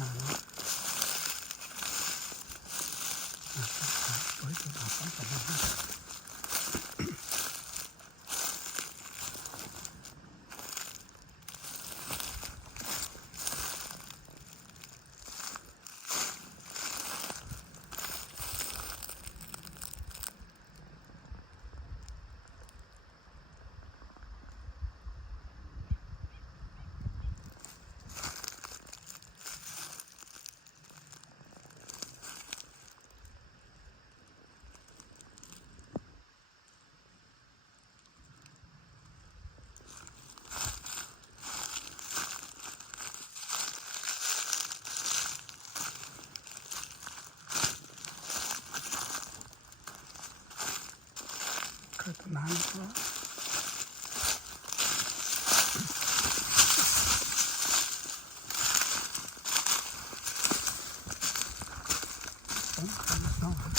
นานแล้วตัวที่เราต้องการตัวนานแล้วต้องทำต้อง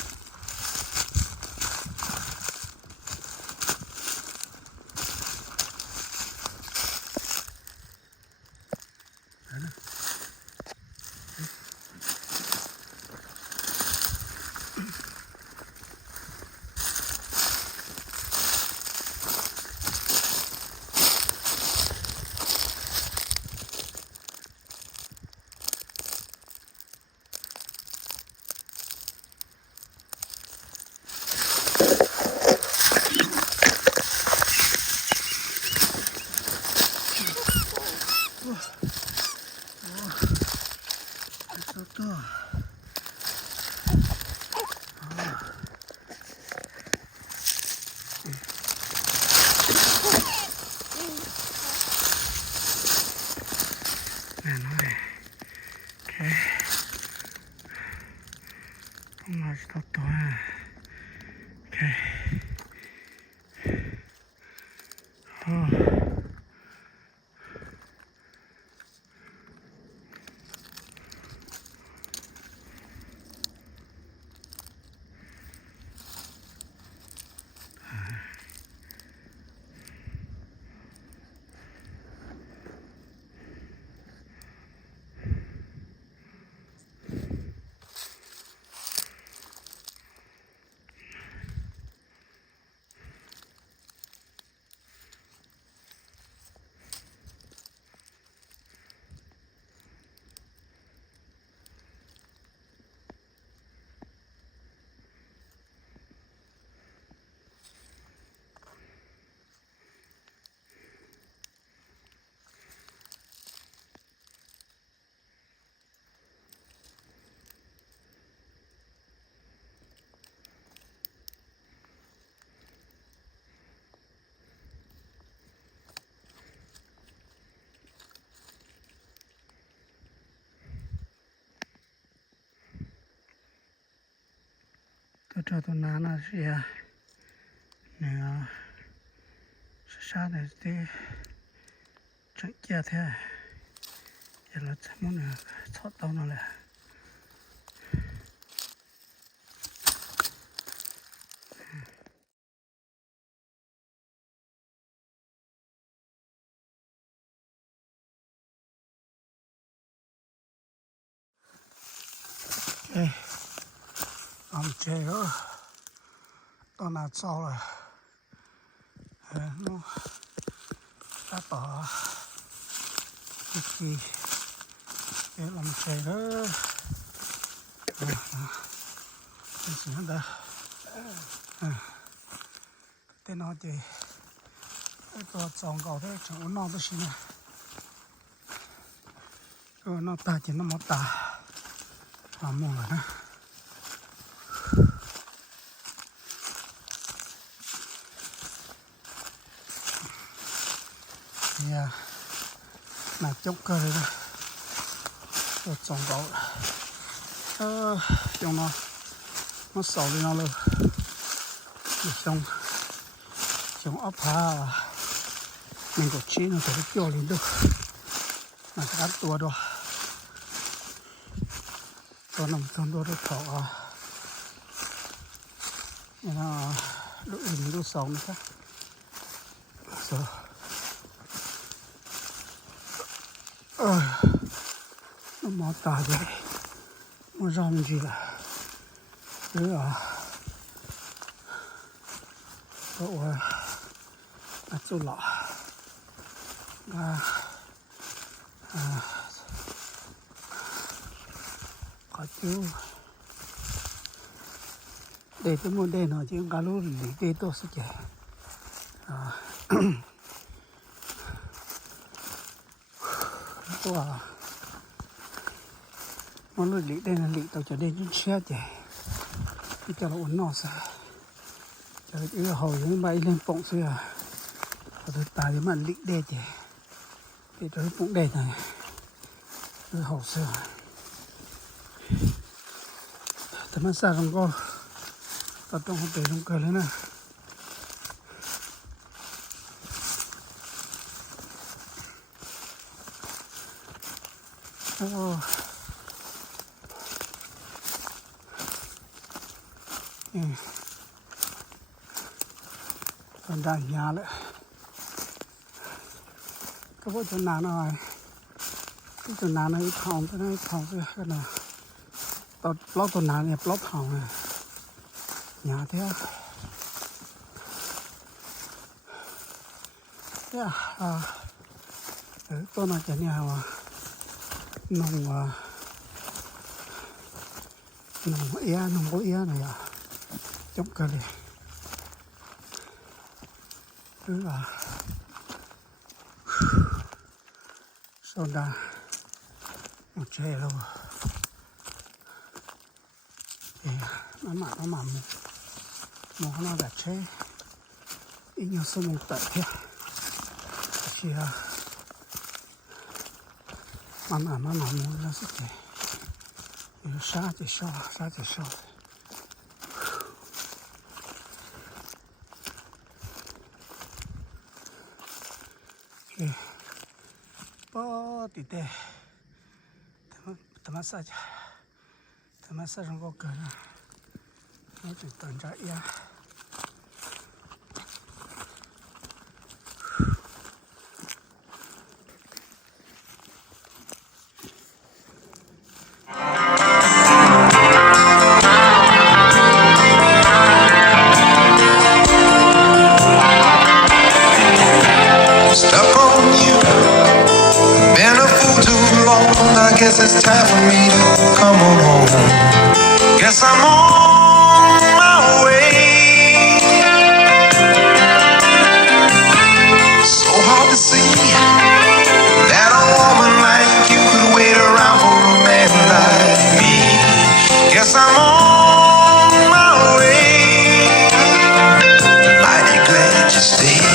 ตัวแน่นอนเลยโอเคต้องมาสต๊อกตัวโอเคโอ้ตัวนั้นนะสิเนี่ยชาติที่จะเกี่ยแท้อย่าละจะมุ่งชอบตัวนั่นแหละเอ้ยเจ๊ก็ตอนนั้นเศร้าเลยนู้ถ้าต่ออีกทีลำเจ๊ก็เป็นสิ่งนั้นแต่นอนเจ๊ก็จองเก่าได้จังวันนอนตัวชินะก็นอนตาจินน้ำมันตาหอมมองเลยนะเนี่ยน่าจกเลยนะก็จองเก่า用nó sầu đi nó luôn xong ấp phá mình có chi nó phải cho lên được mà cái tua đóตัวน้ำต้นตัวเขาเนี่ยนะลูกอื่นลูกสองนะครับ毛大的，我上去了，我走了，có chú để tôi muốn đây nó chứ cả lúc lý đây tôi sẽ chạy tôi muốn lúc lý đây là lý tao cho đây những xe chạy thì cho nó uống nó sao cho cái hồi những bay lên bụng xưa tôi tài cho mình lý đây chạy thì tôi cũng đây này cái hậu xưaแต่มันสร้างก็ต้องเตะลงเกินเลยนะโอ้ตอนได้ยาเลยก็พูดจนนานหน่อยจนนานเลยทองจะได้ทองจะกันนะตอนปลอกตัวนานเนี่ยปลอกทองเลยยาเท่าตัวน่าจะเนี่ยว่านงเอี้ยนงโบเอี้ยหน่อยจบกันเลยโซดาโอเคแล้วnó mà một nó đặt chế ít nhiều số một tệ thế chỉ mà muốn nó sẽ chạy xa thì sao bó thì thế tầm massage trong có cờ nó chỉ tận trái ya Stuck on you, been a fool too long. I guess it's time for me to come on home. Guess I'm on my way. So hard to see that a woman like you could wait around for a man like me. Guess I'm on my way. Mighty glad you stayed.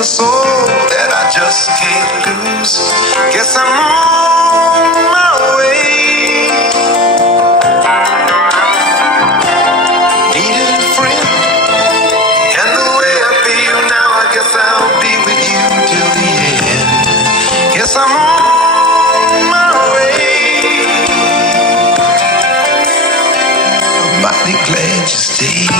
Soul that I just can't lose. Guess I'm on my way. Needing a friend, and the way I feel now, I guess I'll be with you till the end. Guess I'm on my way. I'm mighty glad you stayed.